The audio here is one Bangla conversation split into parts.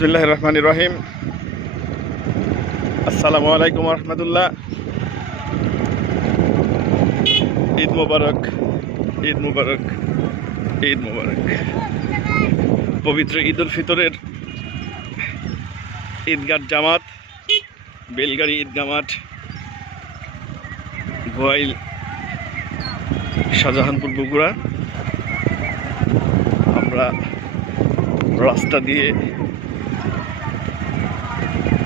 বিসমিল্লাহির রহমানির রহিম। আসসালামু আলাইকুম রহমতুল্লাহ। ঈদ মুবারক, ঈদ মুবারক, ঈদ মুবারক। পবিত্র ঈদ উল ফিতরের ঈদগাহ জামাত, বেলগাড়ি ঈদগাহ মাঠ, গোয়াইল, শাহজাহানপুর, বগুড়া। আমরা রাস্তা দিয়ে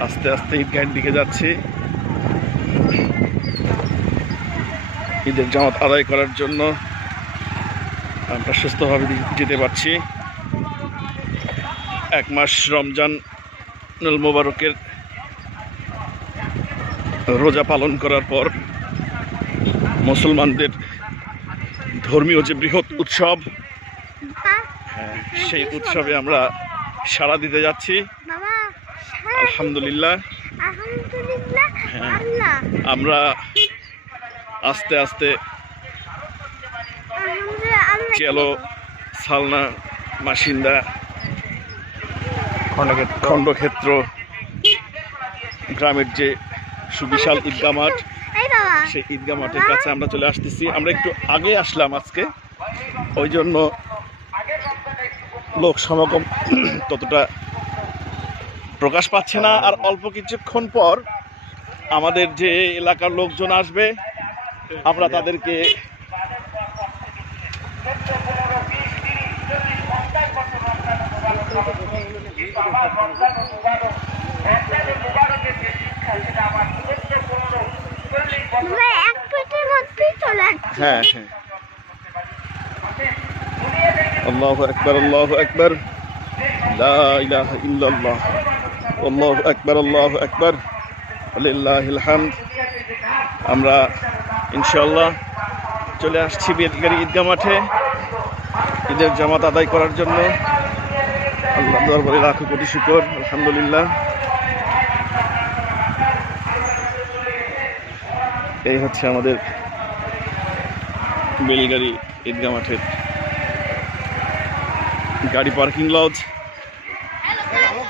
আস্তে আস্তে ঈদগাহের দিকে যাচ্ছি, ঈদের জামাত আদায় করার জন্য। আমরা সুস্থভাবে যেতে পারছি। এক মাস রমজানুল মোবারকের রোজা পালন করার পর মুসলমানদের ধর্মীয় যে বৃহৎ উৎসব, সেই উৎসবে আমরা সাড়া দিতে যাচ্ছি। আলহামদুলিল্লাহ। আমরা আস্তে আস্তে চেলো, সালনা, মাসিন্দা, খণ্ডক্ষেত্র গ্রামের যে সুবিশাল ঈদগাহ মাঠ, সেই ঈদগাহ মাঠের কাছে আমরা চলে আসতেছি। আমরা একটু আগে আসলাম আজকে, ওই জন্য লোক সমাগম ততটা প্রকাশ পাচ্ছে না। আর অল্প কিছুক্ষণ পর আমাদের যে এলাকার লোকজন আসবে, আমরা তাদেরকে হ্যাঁ হ্যাঁ আল্লাহু আকবার, আল্লাহু আকবার, লা ইলাহা ইল্লাল্লাহ, আল্লাহু আকবার, আল্লাহু আকবার, লিল্লাহিল হামদ। আমরা ইনশাআল্লাহ চলে আসছি বেলগাড়ি ঈদগাহ মাঠে ঈদের জামাত আদায় করার জন্য। আল্লাহ দরবারে লাখো কোটি শুকর, আলহামদুলিল্লাহ। এই হচ্ছে আমাদের বেলগাড়ি ঈদগাহ মাঠের গাড়ি পার্কিং লজ।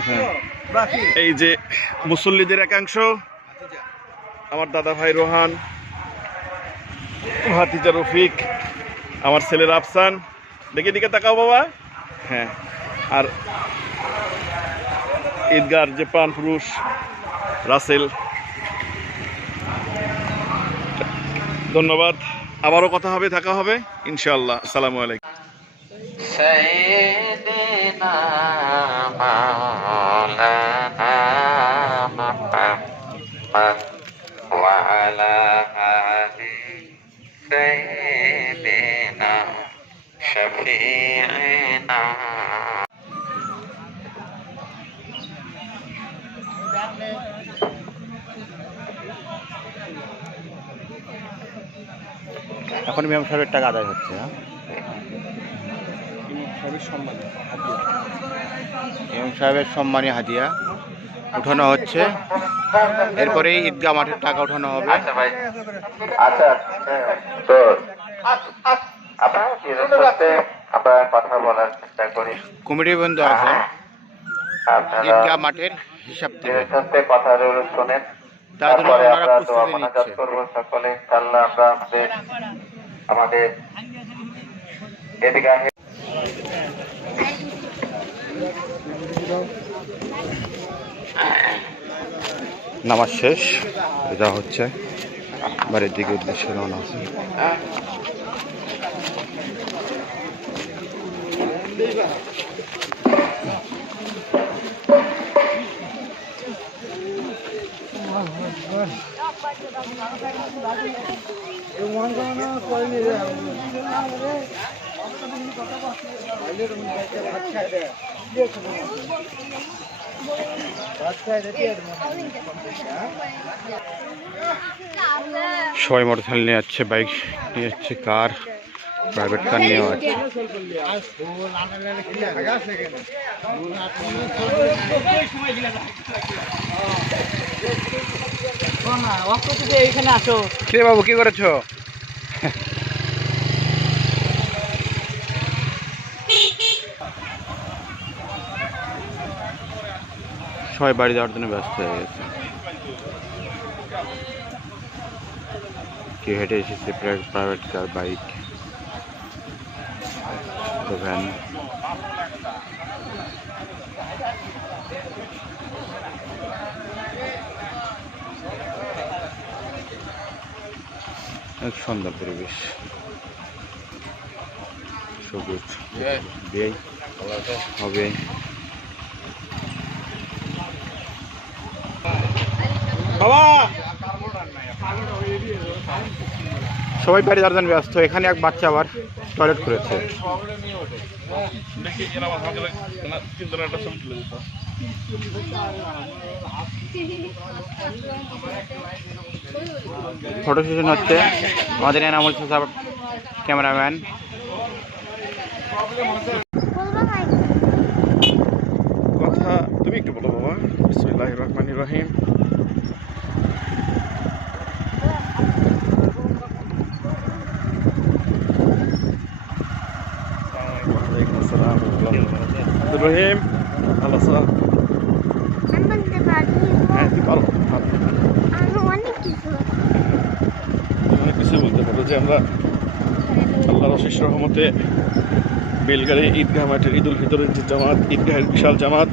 হ্যাঁ, এই যে মুসল্লিদের একাংশ, আমার দাদা ভাই রোহান, ভাতিজা রফিক, আমার ছেলের আফসান। দেখে দিকে তাকাও বাবা। হ্যাঁ, আর ঈদগাহর যে প্রাণ পুরুষ রাসেল। ধন্যবাদ, আবারও কথা হবে, থাকা হবে ইনশাআল্লাহ। আসসালামু আলাইকুম। سيدنا مولانا محمد وعلى آل سيدنا شفيعنا এখন ইমাম সাহেবের টাকা আদায় হচ্ছে। ইমাম সাহেবের সম্মানী হাদিয়া উঠানো হচ্ছে, এরপরে ঈদগাহ মাঠের টাকা উঠানো হবে। আচ্ছা, তো আপনার কথা বলার চেষ্টা করি। কমিটি বন্ধু আছে, ঈদগাহ মাঠের হিসাব দেবে, কথা শোনেন, তার জন্য ওনারা প্রস্তুতি নিচ্ছে। সকলে ইনশাআল্লাহ আমরা আমাদের ঈদগাহে নামাজ শেষ, এটা হচ্ছে বাড়ির দিকে উদ্দেশ্যে রওনা আছে। সবাই মোটরসাইকেল নিয়ে যাচ্ছে, বাইক নিয়ে যাচ্ছে, কার, প্রাইভেট কার নিয়ে যাচ্ছে। কে বাবু কি করেছো? সবাই বাড়ি যাওয়ার জন্য ব্যস্ত হয়ে গেছে। কেউ হেঁটে এসেছে, প্রাইভেট কার, বাইক, ভ্যান। এক সুন্দর পরিবেশ, সবুজ, বিয়ে হবে। সবাই বাড়ি যাওয়ার জন্য ব্যস্ত। এখানে এক বাচ্চা আবার টয়লেট করেছে। ফটো সেশন হচ্ছে। আমাদের এনামুল সাহেব ক্যামেরাম্যান। কথা তুমি একটু বলো বাবা। বিসমিল্লাহির রহমানির রহিম। ওয়ালাইকুম আসসালাম রহিম। ভালো আছো? হ্যাঁ তুই পারো, অনেক কিছু বলতে পারো। যে আমরা আল্লাহর অশেষ রহমতে বেলগাড়ি ঈদগাহ মাঠের ঈদ উল ফিতরের যে জামাত, ঈদগাহের বিশাল জামাত,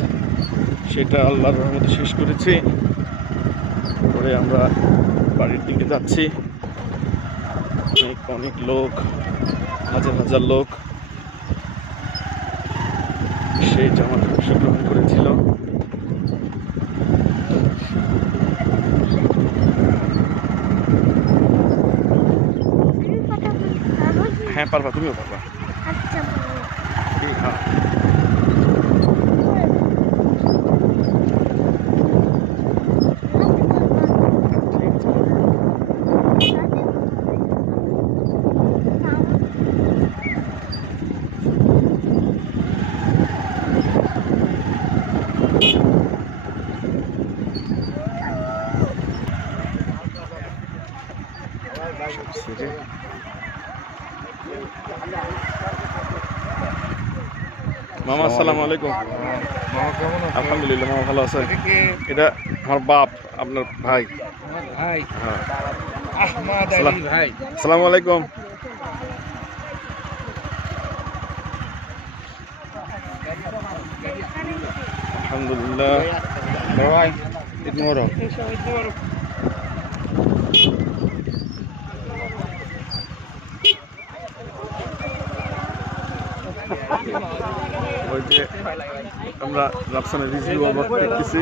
সেটা আল্লাহর রহমতে শেষ করেছি। করে আমরা বাড়ির দিকে যাচ্ছি। অনেক লোক, হাজার হাজার লোক সেই জামাতে অংশগ্রহণ করেছিল। হ্যাঁ পারবা, তুমিও পারবা। হ্যাঁ মামা আসসালামু আলাইকুম। আলহামদুলিল্লাহ মামা ভালো আছেন। এটা আমার বাপ, আপনার ভাই। হ্যাঁ আসসালামু আলাইকুম। আলহামদুলিল্লাহ। ঈদ মোবারক। ওই যে আমরা রাফসানের রিভিউ দেখতেছি।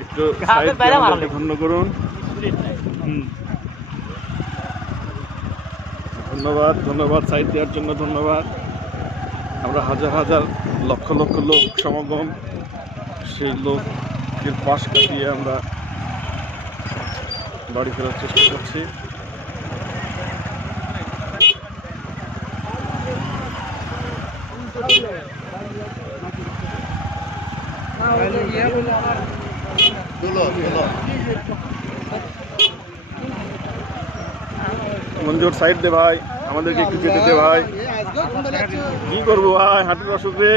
একটু ধন্য করুন। ধন্যবাদ, ধন্যবাদ সাইড দেওয়ার জন্য ধন্যবাদ। আমরা হাজার হাজার লক্ষ লক্ষ লোক সমাগম, সেই লোকের পাশ কাটিয়ে আমরা বাড়ি ফেরার চেষ্টা করছি। মঞ্জুর সাইড দে ভাই, আমাদেরকে একটু যেতে দে ভাই। কি করবো ভাই, হাঁটুর অসুখ রে।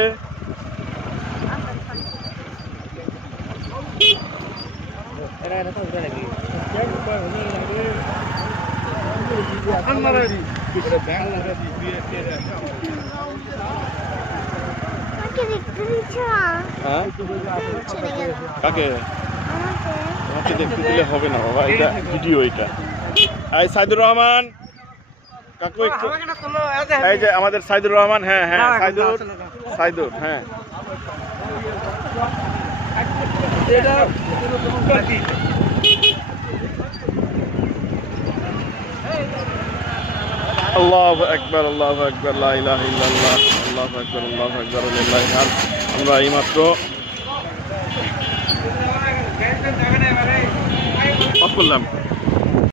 কাকে? আমাকে দেখতে দিলে হবে না বাবা, এটা ভিডিও। এটা এই সাইদুর রহমান কাকু, একটু এই যে আমাদের সাইদুর রহমান। হ্যাঁ হ্যাঁ সাইদুর হ্যাঁ। আল্লাহু আকবার, আল্লাহু আকবার, লা ইলাহা ইল্লাল্লাহ, আল্লাহু আকবার, আল্লাহু আকবার, লিল্লাহিল হামদ। আমরা এইমাত্র অফ করলাম।